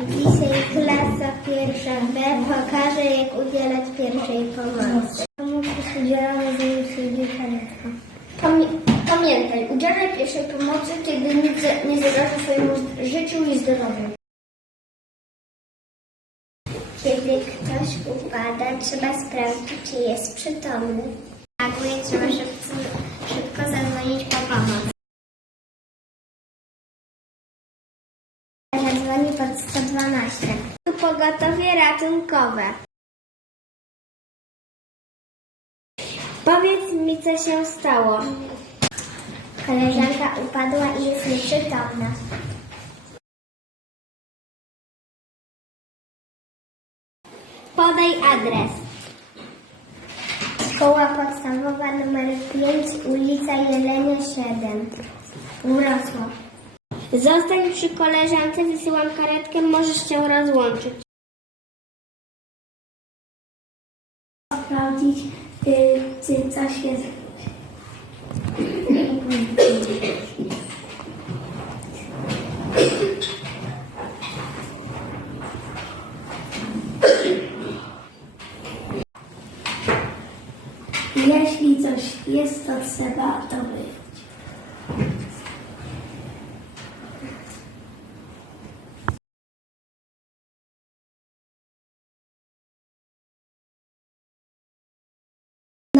Dzisiaj klasa pierwsza B pokaże, jak udzielać pierwszej pomocy. Udzielana, zanim przyjdzie karetka. Pamiętaj, udzielaj pierwszej pomocy, kiedy nic nie zagraża swojemu życiu i zdrowiu. Kiedy ktoś upada, trzeba sprawdzić, czy jest przytomny. Reaguje, trzeba szybko, szybko zadzwonić po pomoc. Pod 112. Tu pogotowie ratunkowe. Powiedz mi, co się stało. Koleżanka upadła i jest nieprzytomna. Podaj adres. Szkoła podstawowa nr 5, ulica Jelenia 7, Wrocław. Zostań przy koleżance, wysyłam karetkę, możesz się rozłączyć. Sprawdzić, y, czy coś jest. Jeśli coś jest, to trzeba to wyjść.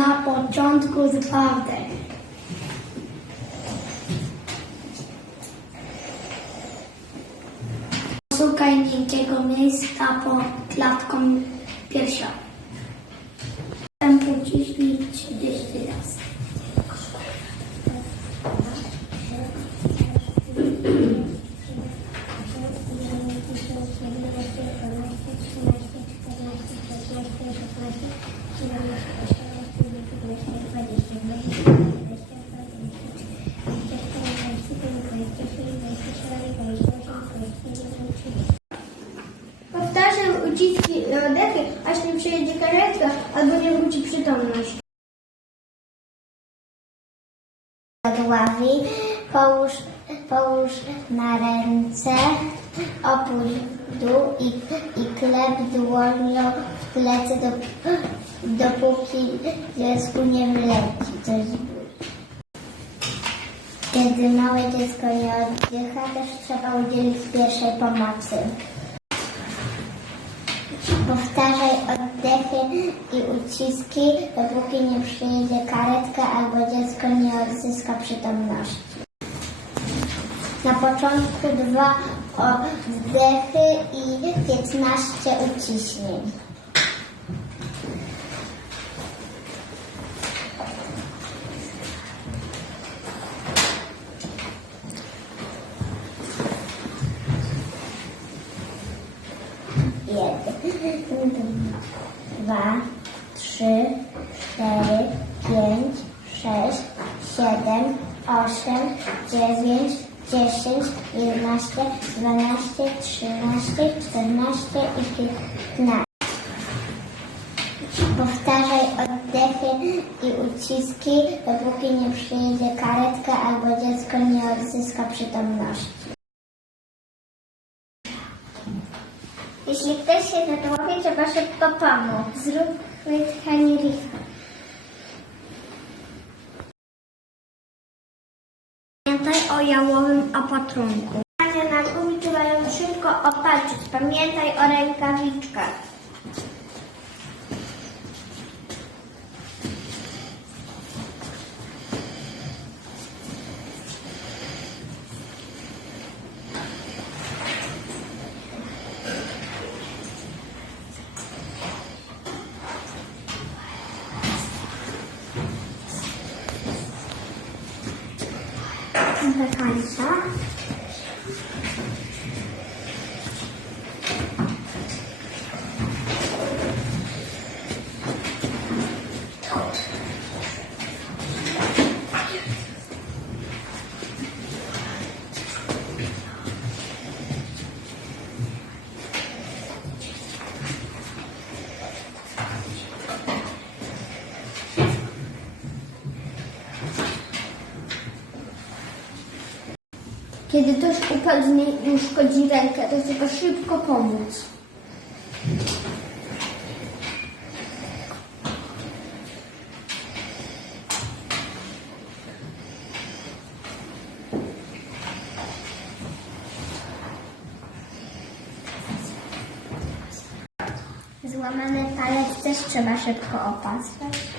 Na początku zbawdek. Szukaj miękkiego miejsca pod klatką piersiową. Potem pociśnij 30 razy. Powtarzam uciski i oddechy, aż nie przyjedzie karetka albo nie wróci przytomność. Ławi, połóż, połóż na ręce, w dół i, i klep dłonią w plecy, do, dopóki dziecku nie wyleci coś. Kiedy małe dziecko nie oddycha, też trzeba udzielić pierwszej pomocy. Powtarzaj oddechy i uciski, dopóki nie przyjedzie karetka albo dziecko nie odzyska przytomności. Na początku dwa oddechy i 15 uciśnień. Dwa, trzy, cztery, pięć, sześć, siedem, osiem, dziewięć, dziesięć, jedenaście, dwanaście, trzynaście, czternaście i piętnaście. Powtarzaj oddechy i uciski, dopóki nie przyjedzie karetka albo dziecko nie odzyska przytomności. Zatłopi, trzeba szybko pomóc. Zrób chwyt Henricha. Pamiętaj o jałowym opatrunku. Panie na gumi trzeba ją szybko opatrzyć. Pamiętaj o rękawiczkach. Do końca. Kiedy ktoś niej i uszkodzi rękę, to trzeba szybko pomóc. Złamany palec też trzeba szybko opasać.